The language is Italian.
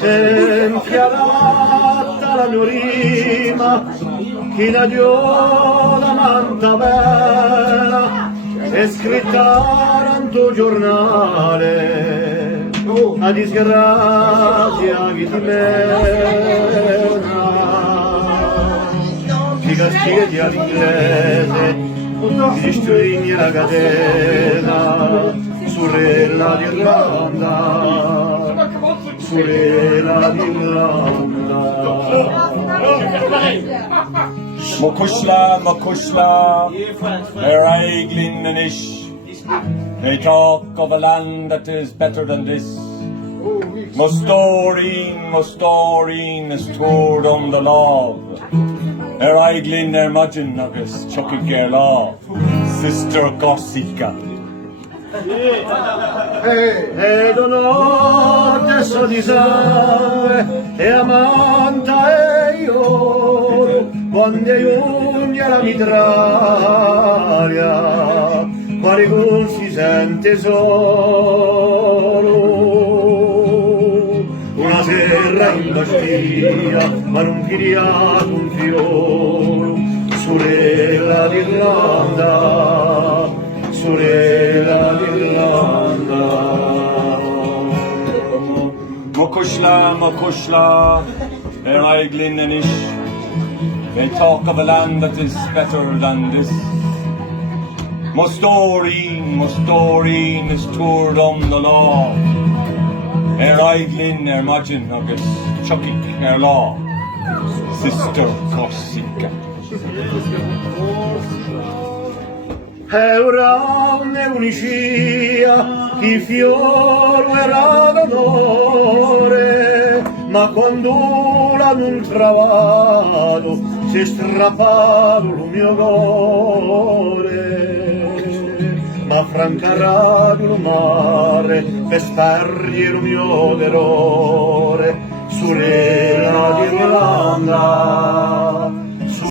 Senti alatta la mia rima, chi la dio la manta vera, è scritta nel tuo giornale, a disgrazia chi ti mena, ti castighi all'inglese, ti distringi la catena, Surella di Irlanda, Surella di Irlanda. Mokushla, Eraiglin and Ish. They talk of a land that is better than this. Mustoreen is toured on the love. Eraiglin Ermagin agus Chucky Gerlaw, Sister Corsica. Ed onore adesso di sangue e amanta e io quando giunge la mitraglia quale gol si sente solo una serra in Bastiglia ma non piriato un fiolo Surella d'Irlanda Surella d'Irlanda. Mokushla, Eraiglin and Ish. They talk of a land that is better than this. Mustoreen is toured on the law. Eraiglin Ermagin agus Chucky Gerlaw, Sister Corsica. Euranne unicia, chi fiore era d'onore, ma quando l'hanno travato, si è strappato il mio cuore. Ma francarato il mare, per spargere il mio terrore, Surella d'Irlanda.